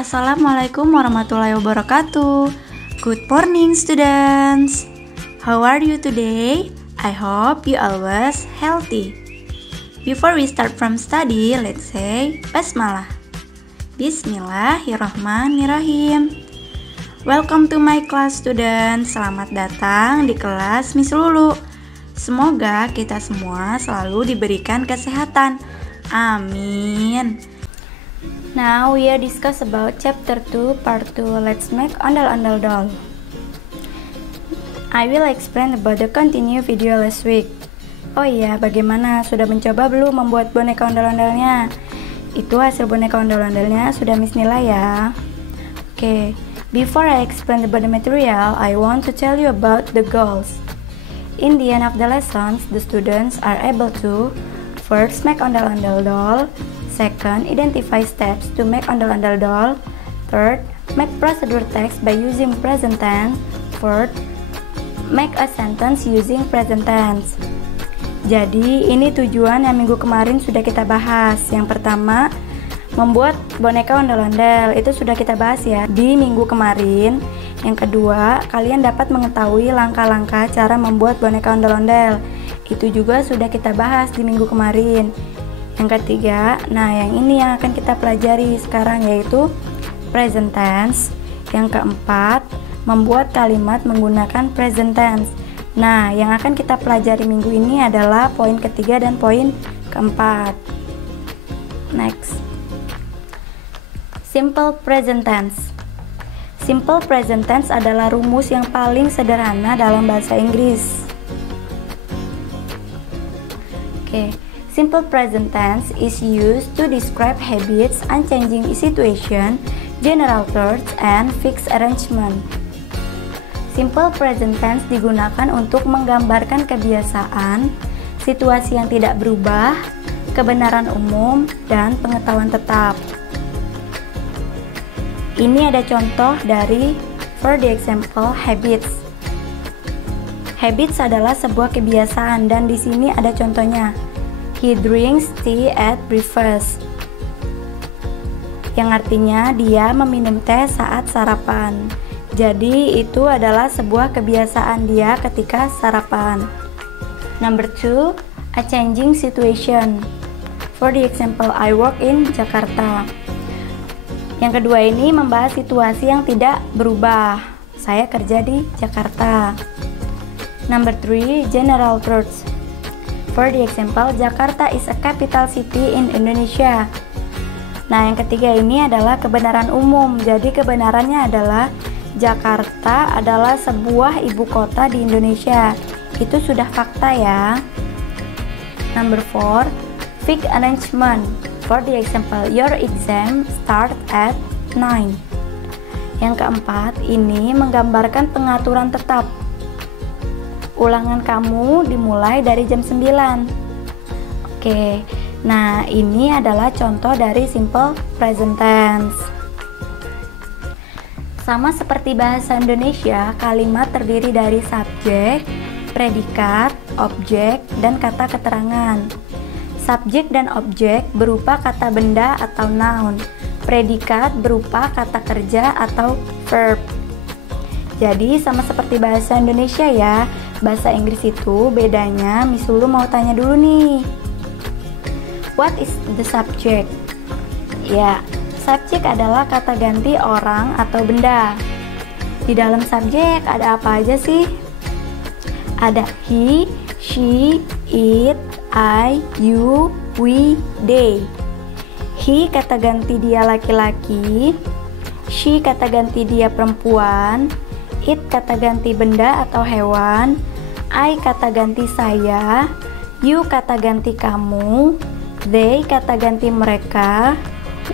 Assalamualaikum warahmatullahi wabarakatuh. Good morning students. How are you today? I hope you always healthy. Before we start from study, let's say Basmalah. Bismillahirrahmanirrahim. Welcome to my class students. Selamat datang di kelas Miss Lulu. Semoga kita semua selalu diberikan kesehatan. Amin. Now we are discuss about chapter 2 part 2. Let's make ondel-ondel doll. I will explain about the continue video last week. Oh iya, bagaimana? Sudah mencoba belum membuat boneka ondel-ondelnya? Itu hasil boneka ondel-ondelnya sudah Miss Nila ya. Okay, before I explain about the material, I want to tell you about the goals. In the end of the lessons, the students are able to first make ondel-ondel doll. Second, identify steps to make ondel-ondel doll. Third, make procedure text by using present tense. Fourth, make a sentence using present tense. Jadi ini tujuan yang minggu kemarin sudah kita bahas. Yang pertama, membuat boneka ondel-ondel. Itu sudah kita bahas ya di minggu kemarin. Yang kedua, kalian dapat mengetahui langkah-langkah cara membuat boneka ondel-ondel. Itu juga sudah kita bahas di minggu kemarin. Yang ketiga, nah yang ini yang akan kita pelajari sekarang yaitu present tense. Yang keempat, membuat kalimat menggunakan present tense. Nah, yang akan kita pelajari minggu ini adalah poin ketiga dan poin keempat. Next. Simple present tense. Simple present tense adalah rumus yang paling sederhana dalam bahasa Inggris. Oke. Simple present tense is used to describe habits, unchanging situation, general thoughts, and fixed arrangement. Simple present tense digunakan untuk menggambarkan kebiasaan, situasi yang tidak berubah, kebenaran umum, dan pengetahuan tetap. Ini ada contoh dari for the example habits. Habits adalah sebuah kebiasaan dan di sini ada contohnya. He drinks tea at breakfast, yang artinya dia meminum teh saat sarapan. Jadi itu adalah sebuah kebiasaan dia ketika sarapan. Number 2, a changing situation. For the example, I work in Jakarta. Yang kedua ini membahas situasi yang tidak berubah. Saya kerja di Jakarta. Number 3, general truths. For the example, Jakarta is a capital city in Indonesia. Nah, yang ketiga ini adalah kebenaran umum. Jadi kebenarannya adalah Jakarta adalah sebuah ibu kota di Indonesia. Itu sudah fakta ya. Number 4, fixed arrangement. For the example, your exam start at 9. Yang keempat, ini menggambarkan pengaturan tetap. Ulangan kamu dimulai dari jam 9. Oke, nah ini adalah contoh dari simple present tense. Sama seperti bahasa Indonesia, kalimat terdiri dari subjek, predikat, objek, dan kata keterangan. Subjek dan objek berupa kata benda atau noun. Predikat berupa kata kerja atau verb. Jadi sama seperti bahasa Indonesia ya. Bahasa Inggris itu bedanya, Miss Lulu mau tanya dulu nih. What is the subject? Ya, subjek adalah kata ganti orang atau benda. Di dalam subjek ada apa aja sih? Ada he, she, it, I, you, we, they. He kata ganti dia laki-laki, she kata ganti dia perempuan, it kata ganti benda atau hewan, I kata ganti saya, you kata ganti kamu, they kata ganti mereka,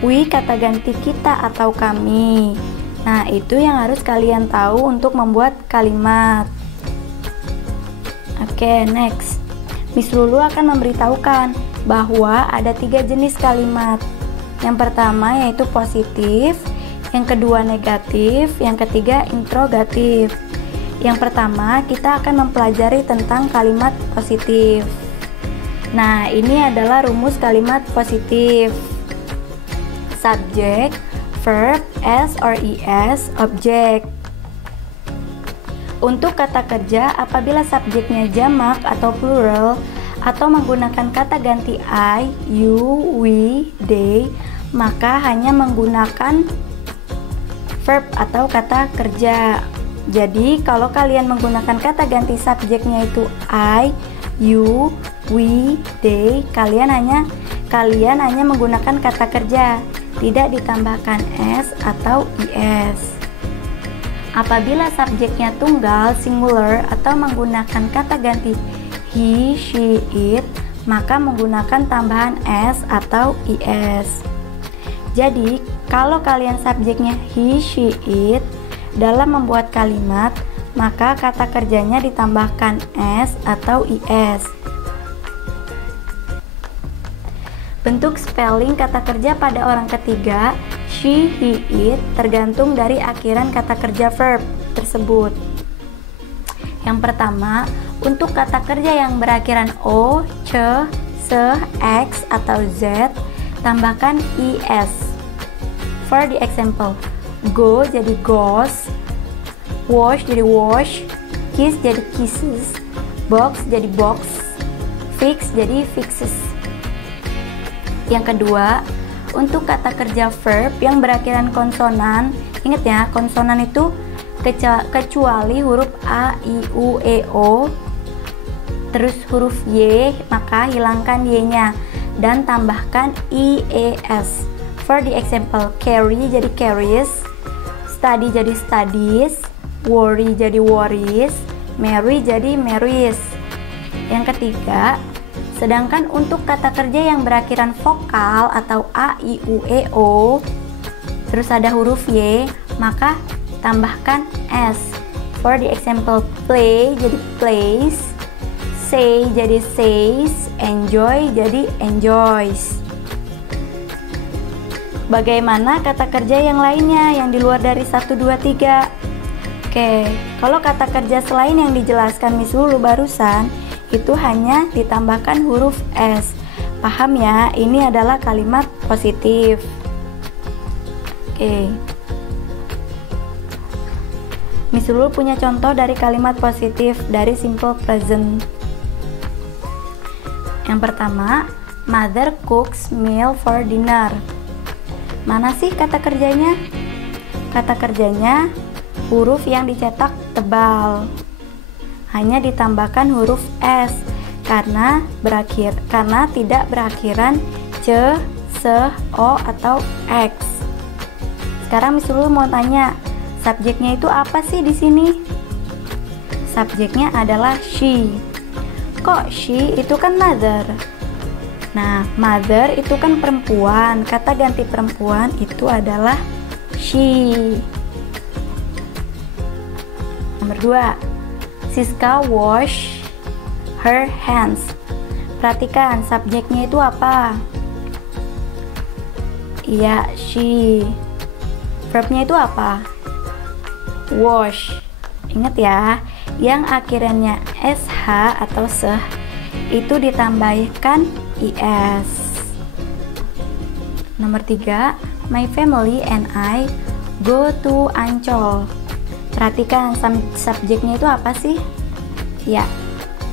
we kata ganti kita atau kami. Nah, itu yang harus kalian tahu untuk membuat kalimat. Oke, next. Miss Lulu akan memberitahukan bahwa ada 3 jenis kalimat. Yang pertama yaitu positif, yang kedua negatif, yang ketiga interrogatif. Yang pertama, kita akan mempelajari tentang kalimat positif. Nah, ini adalah rumus kalimat positif. Subjek, verb, s or es, object. Untuk kata kerja, apabila subjeknya jamak atau plural atau menggunakan kata ganti I, you, we, they, maka hanya menggunakan verb atau kata kerja. Jadi, kalau kalian menggunakan kata ganti subjeknya itu I, you, we, they, kalian hanya menggunakan kata kerja, tidak ditambahkan s atau is. Apabila subjeknya tunggal, singular, atau menggunakan kata ganti he, she, it, maka menggunakan tambahan s atau is. Jadi, kalau kalian subjeknya he, she, it, dalam membuat kalimat, maka kata kerjanya ditambahkan s atau is. Bentuk spelling kata kerja pada orang ketiga, she, he, it, tergantung dari akhiran kata kerja verb tersebut. Yang pertama, untuk kata kerja yang berakhiran o, c, s, x, atau z, tambahkan is. For the example, go jadi goes, wash jadi wash, kiss jadi kisses, box jadi box, fix jadi fixes. Yang kedua, untuk kata kerja verb yang berakhiran konsonan, ingat ya, konsonan itu kecuali huruf a, i, u, e, o, terus huruf y, maka hilangkan y-nya dan tambahkan i, e, s. For the example, carry jadi carries, study jadi studies, worry jadi worries, marry jadi marries. Yang ketiga, sedangkan untuk kata kerja yang berakhiran vokal atau a, i, u, e, o, terus ada huruf y, maka tambahkan s. For the example, play jadi plays, say jadi says, enjoy jadi enjoys. Bagaimana kata kerja yang lainnya yang di luar dari 1, 2, 3? Oke, kalau kata kerja selain yang dijelaskan Miss Lulu barusan, itu hanya ditambahkan huruf s. Paham ya? Ini adalah kalimat positif. Oke. Miss Lulu punya contoh dari kalimat positif dari simple present. Yang pertama, mother cooks meal for dinner. Mana sih kata kerjanya? Kata kerjanya huruf yang dicetak tebal. Hanya ditambahkan huruf s karena tidak berakhiran c, s, o, atau x. Sekarang Miss Lulu mau tanya, subjeknya itu apa sih di sini? Subjeknya adalah she. Kok she itu kan mother? Nah, mother itu kan perempuan. Kata ganti perempuan itu adalah she. Nomor 2. Siska wash her hands. Perhatikan subjeknya itu apa? Iya, she. Verbnya itu apa? Wash. Ingat ya, yang akhirannya sh atau seh itu ditambahkan is. Nomor 3, my family and I go to Ancol. Perhatikan subjeknya itu apa sih? Ya,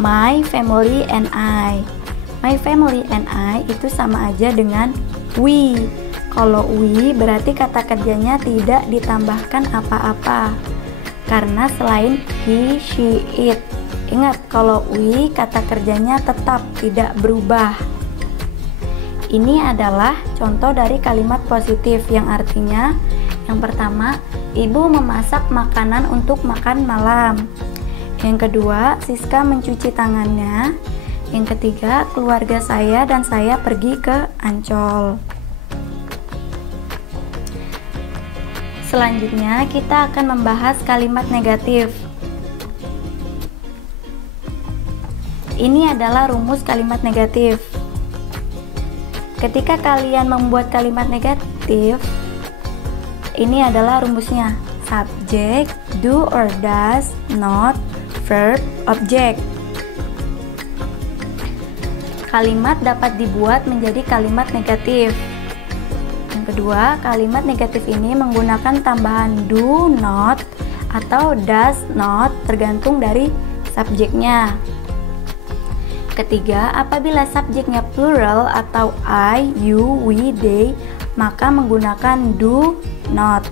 my family and I. My family and I itu sama aja dengan we. Kalau we berarti kata kerjanya tidak ditambahkan apa-apa, karena selain he, she, it. Ingat, kalau we kata kerjanya tetap tidak berubah. Ini adalah contoh dari kalimat positif yang artinya, yang pertama, ibu memasak makanan untuk makan malam. Yang kedua, Siska mencuci tangannya. Yang ketiga, keluarga saya dan saya pergi ke Ancol. Selanjutnya, kita akan membahas kalimat negatif. Ini adalah rumus kalimat negatif. Ketika kalian membuat kalimat negatif, ini adalah rumusnya. Subject, do or does, not, verb, object. Kalimat dapat dibuat menjadi kalimat negatif. Yang Yang kedua, kalimat negatif ini menggunakan tambahan do not atau does not tergantung dari subjeknya. Ketiga, apabila subjeknya plural atau I, you, we, they, maka menggunakan do not.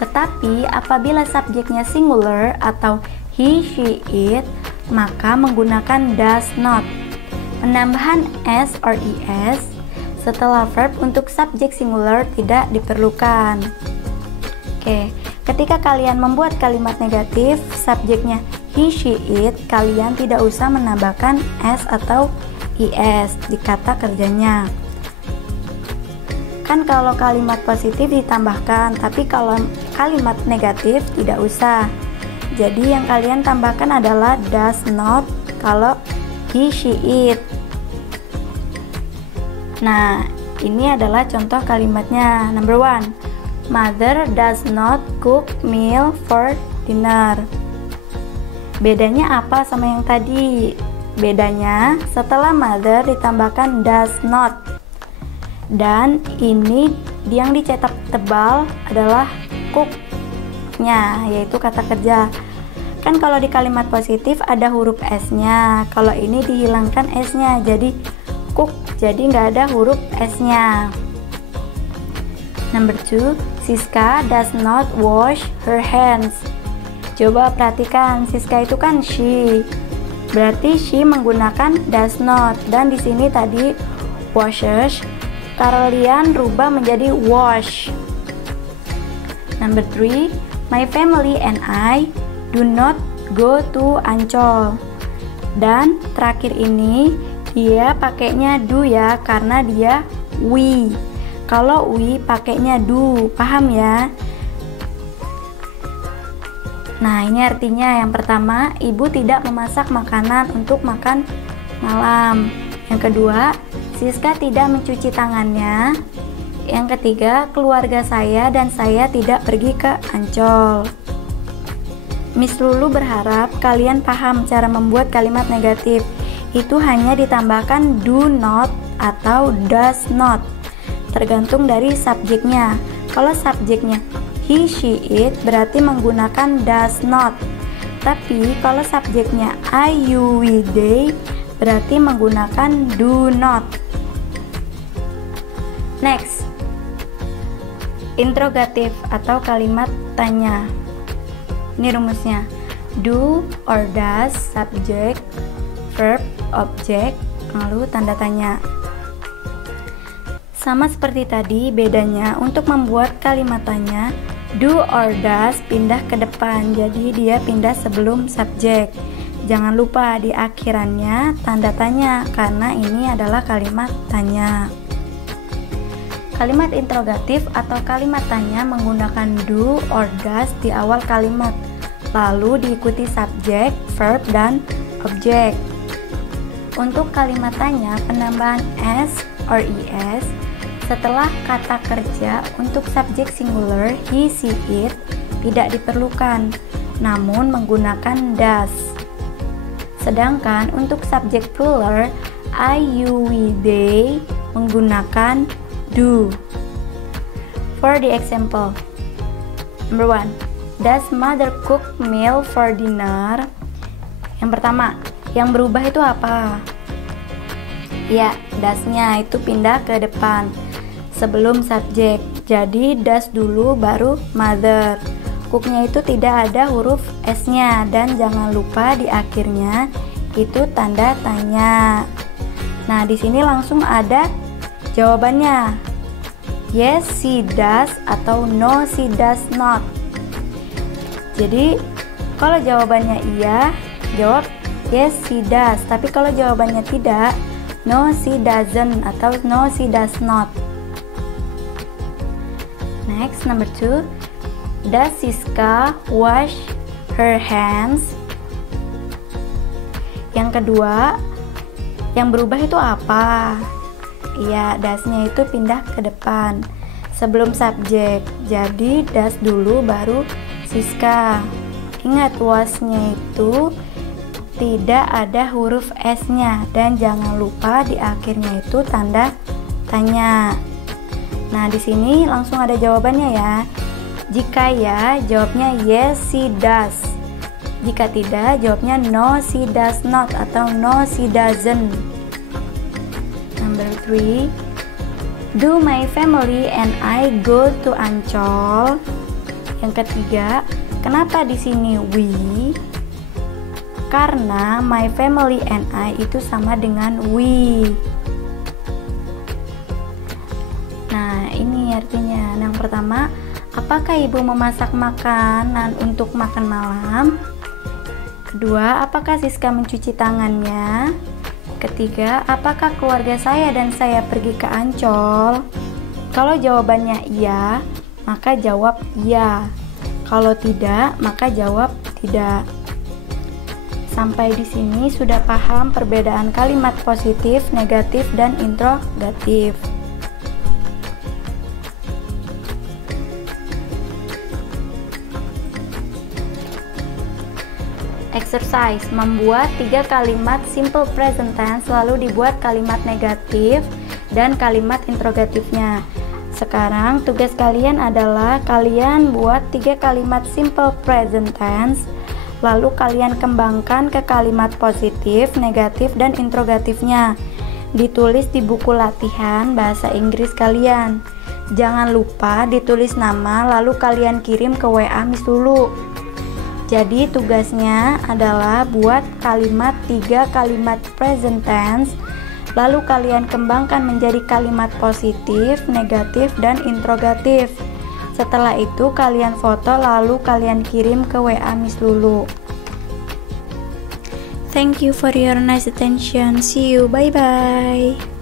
Tetapi apabila subjeknya singular atau he, she, it, maka menggunakan does not. Penambahan s or es setelah verb untuk subjek singular tidak diperlukan. Oke, ketika kalian membuat kalimat negatif, subjeknya he, she, it, kalian tidak usah menambahkan s atau is di kata kerjanya. Kan kalau kalimat positif ditambahkan, tapi kalau kalimat negatif tidak usah. Jadi yang kalian tambahkan adalah does not kalau he, she, it. Nah, ini adalah contoh kalimatnya. Number 1, mother does not cook meal for dinner. Bedanya apa sama yang tadi? Bedanya setelah mother ditambahkan does not. Dan ini yang dicetak tebal adalah cook-nya, yaitu kata kerja. Kan kalau di kalimat positif ada huruf S-nya, kalau ini dihilangkan S-nya, jadi cook, jadi nggak ada huruf S-nya. Number 2, Siska does not wash her hands. Coba perhatikan, Siska itu kan she, berarti she menggunakan does not, dan di sini tadi washes, kalian rubah menjadi wash. Number 3, my family and I do not go to Ancol. Dan terakhir ini dia pakainya do ya, karena dia we. Kalau we pakainya do, paham ya? Nah, ini artinya yang pertama, ibu tidak memasak makanan untuk makan malam. Yang kedua, Siska tidak mencuci tangannya. Yang ketiga, keluarga saya dan saya tidak pergi ke Ancol. Miss Lulu berharap kalian paham cara membuat kalimat negatif. Itu hanya ditambahkan do not atau does not, tergantung dari subjeknya. Kalau subjeknya he, she, it, berarti menggunakan does not. Tapi kalau subjeknya I, you, we, they, berarti menggunakan do not. Next, interrogatif atau kalimat tanya. Ini rumusnya: do or does, subject, verb, object, lalu tanda tanya. Sama seperti tadi, bedanya untuk membuat kalimat tanya, do or does pindah ke depan, jadi dia pindah sebelum subjek. Jangan lupa di akhirannya tanda tanya, karena ini adalah kalimat tanya. Kalimat interrogatif atau kalimat tanya menggunakan do or does di awal kalimat, lalu diikuti subjek, verb, dan objek. Untuk kalimat tanya, penambahan s or es setelah kata kerja untuk subjek singular he, she, it tidak diperlukan, namun menggunakan does. Sedangkan untuk subjek plural I, you, we, they menggunakan do. For the example, number 1, does mother cook meal for dinner? Yang pertama, yang berubah itu apa? Ya, does-nya itu pindah ke depan sebelum subjek. Jadi does dulu baru mother. Cook-nya itu tidak ada huruf S-nya, dan jangan lupa di akhirnya itu tanda tanya. Nah, di sini langsung ada jawabannya. Yes, she does atau no, she does not. Jadi, kalau jawabannya iya, jawab yes, she does. Tapi kalau jawabannya tidak, no, she doesn't atau no, she does not. Next, number 2, does Siska wash her hands? Yang kedua, yang berubah itu apa? Iya, does-nya itu pindah ke depan sebelum subjek. Jadi does dulu baru Siska. Ingat, was-nya itu tidak ada huruf S-nya, dan jangan lupa di akhirnya itu tanda tanya. Nah, di sini langsung ada jawabannya ya. Jika ya, jawabnya yes, she does. Jika tidak, jawabnya no, she does not atau no, she doesn't. Number 3. Do my family and I go to Ancol? Yang ketiga, kenapa di sini we? Karena my family and I itu sama dengan we. Nah, ini artinya. Yang pertama, apakah ibu memasak makanan untuk makan malam? Kedua, apakah Siska mencuci tangannya? Ketiga, apakah keluarga saya dan saya pergi ke Ancol? Kalau jawabannya iya, maka jawab iya. Kalau tidak, maka jawab tidak. Sampai di sini sudah paham perbedaan kalimat positif, negatif, dan interrogatif. Exercise, membuat 3 kalimat simple present tense lalu dibuat kalimat negatif dan kalimat interrogatifnya. Sekarang tugas kalian adalah kalian buat 3 kalimat simple present tense lalu kalian kembangkan ke kalimat positif, negatif, dan interrogatifnya. Ditulis di buku latihan bahasa Inggris kalian. Jangan lupa ditulis nama lalu kalian kirim ke WA Miss Lulu. Jadi tugasnya adalah buat 3 kalimat present tense, lalu kalian kembangkan menjadi kalimat positif, negatif, dan interrogatif. Setelah itu kalian foto lalu kalian kirim ke WA Miss Lulu. Thank you for your nice attention. See you. Bye bye.